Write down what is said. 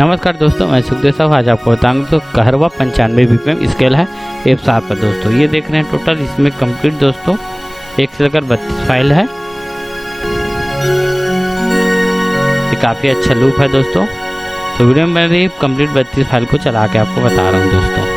नमस्कार दोस्तों, मैं सुखदेव साहब आज आपको बताऊंगा तो कहरवा 95 BPM स्केल है F7 पर। दोस्तों ये देख रहे हैं टोटल इसमें कंप्लीट दोस्तों 1 से लेकर 32 फाइल है। ये काफ़ी अच्छा लूप है दोस्तों। तो वीडियो में मैं भी कंप्लीट 32 फाइल को चला के आपको बता रहा हूँ दोस्तों।